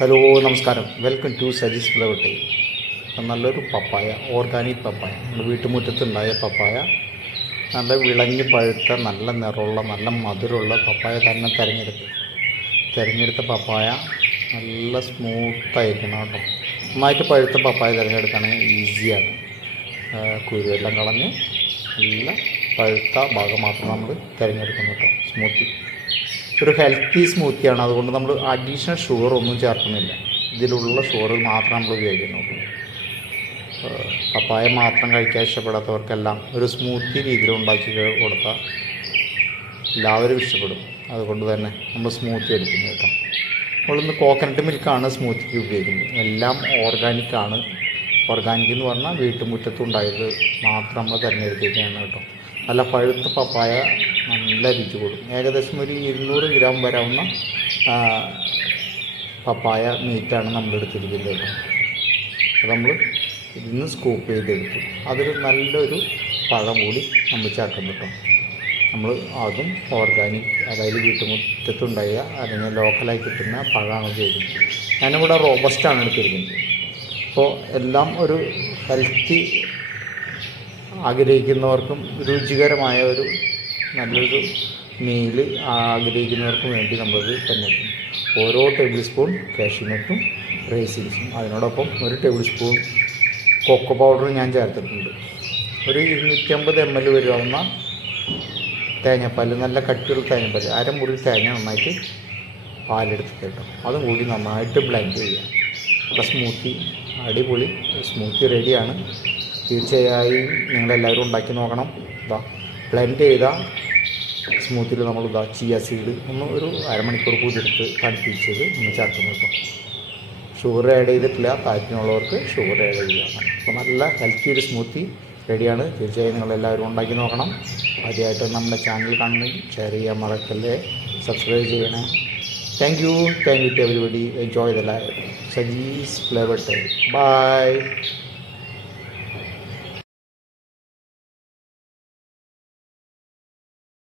Hello നമസ്കാരം. Welcome to Saji's flower നല്ലൊരു പപ്പായ organic പപ്പായ. നമ്മുടെ വീട്ടുമുറ്റത്തുണ്ടായ പപ്പായ. നല്ല വിളഞ്ഞ് പഴുത്ത നല്ല നിറമുള്ള നല്ല മധുരമുള്ള പപ്പായ തന്നെ തിരഞ്ഞെടുത്ത്. തിരഞ്ഞെടുത്ത പപ്പായ നല്ല സ്മൂത്തായിരിക്കണം കേട്ടോ. നന്നായിട്ട് പഴുത്ത പപ്പായ തിരഞ്ഞെടുക്കുകയാണെങ്കിൽ ഈസിയാണ് കുരുവെല്ലാം കളഞ്ഞ് നല്ല പഴുത്ത ഭാഗം മാത്രം നമ്മൾ തിരഞ്ഞെടുക്കുന്നു കേട്ടോ. സ്മൂത്തി ഒരു ഹെൽത്തി സ്മൂത്തിയാണ് അതുകൊണ്ട് നമ്മൾ അഡീഷണൽ ഷുഗർ ഒന്നും ചേർക്കുന്നില്ല. ഇതിലുള്ള ഷുഗർ മാത്രം നമ്മൾ ഉപയോഗിക്കുന്നുള്ളൂ പപ്പായ മാത്രം കഴിക്കാൻ ഇഷ്ടപ്പെടാത്തവർക്കെല്ലാം ഒരു സ്മൂത്തി രീതിയിൽ ഉണ്ടാക്കി കൊടുത്താൽ എല്ലാവരും ഇഷ്ടപ്പെടും. അതുകൊണ്ട് തന്നെ നമ്മൾ സ്മൂത്തി എടുക്കുന്നു കേട്ടോ. നമ്മളിന്ന് കോക്കനട്ട് മിൽക്കാണ് സ്മൂത്തിക്ക് ഉപയോഗിക്കുന്നത്. എല്ലാം ഓർഗാനിക്കാണ് ഓർഗാനിക് എന്ന് പറഞ്ഞാൽ വീട്ടുമുറ്റത്തുണ്ടായത് മാത്രം നമ്മൾ തിരഞ്ഞെടുത്തിരിക്കുകയാണ് കേട്ടോ. നല്ല പഴുത്ത പപ്പായ രുചി കൊടുക്കും ഏകദേശം ഒരു ഇരുന്നൂറ് ഗ്രാം വരാവുന്ന പപ്പായ മീറ്റാണ് നമ്മൾ എടുത്തിരിക്കുന്നത് അത് നമ്മൾ ഇതിന്ന് സ്കൂപ്പ് ചെയ്തെടുത്തു. അതൊരു നല്ലൊരു പഴം കൂടി നമ്മൾ ചേർക്കാൻ കിട്ടും. നമ്മൾ അതും ഓർഗാനിക് അതായത് വീട്ടുമുറ്റത്തുണ്ടായ അല്ലെങ്കിൽ ലോക്കലായി കിട്ടുന്ന പഴമാണ് ഉപയോഗിക്കുന്നത്. ഞാനിവിടെ റോബസ്റ്റാണ് എടുത്തിരിക്കുന്നത്. അപ്പോൾ എല്ലാം ഒരു ഹെൽത്തി ആഗ്രഹിക്കുന്നവർക്കും രുചികരമായ ഒരു നല്ലൊരു മീൽ ആഗ്രഹിക്കുന്നവർക്ക് വേണ്ടി നമ്മളത് തന്നെ ഓരോ ടേബിൾ സ്പൂൺ കാഷ്യൂനട്ടും റേസിൻസും അതിനോടൊപ്പം ഒരു ടേബിൾ സ്പൂൺ കൊക്കോ പൗഡറും ഞാൻ ചേർത്തിട്ടുണ്ട്. ഒരു ഇരുന്നൂറ്റമ്പത് എം എൽ വരുന്ന തേങ്ങാപ്പാൽ നല്ല കട്ടിയുള്ള തേങ്ങാപ്പാൽ അരമുറി തേങ്ങ നന്നായിട്ട് പാലെടുത്ത് കേട്ടോ. അതും കൂടി നന്നായിട്ട് ബ്ലെൻഡ് ചെയ്യുക. അപ്പോൾ സ്മൂത്തി അടിപൊളി സ്മൂത്തി റെഡിയാണ് തീർച്ചയായും നിങ്ങളെല്ലാവരും ഉണ്ടാക്കി നോക്കണം. ബ്ലെൻഡ് ചെയ്ത സ്മൂത്തിൽ നമ്മൾ ഇതാ ചിയ സീഡ് ഒന്ന് ഒരു അരമണിക്കൂർ കുതിർത്ത് തണുപ്പിച്ചത് ഒന്ന് ചേർക്കുന്നു കേട്ടോ ഷുഗർ ആഡ് ചെയ്തിട്ടില്ല താല്പര്യമുള്ളവർക്ക് ഷുഗർ ആഡ് ചെയ്യുകയാണ് അപ്പോൾ നല്ല ഹെൽത്തി ഒരു സ്മൂത്തി റെഡിയാണ്. തീർച്ചയായും നിങ്ങളെല്ലാവരും ഉണ്ടാക്കി നോക്കണം. ആദ്യമായിട്ട് നമ്മുടെ ചാനൽ കാണുന്നത് ഷെയർ ചെയ്യാൻ മറക്കല്ലേ. സബ്സ്ക്രൈബ് ചെയ്യണേ. Thank you thank you to everybody enjoy the life Saji's flavour time bye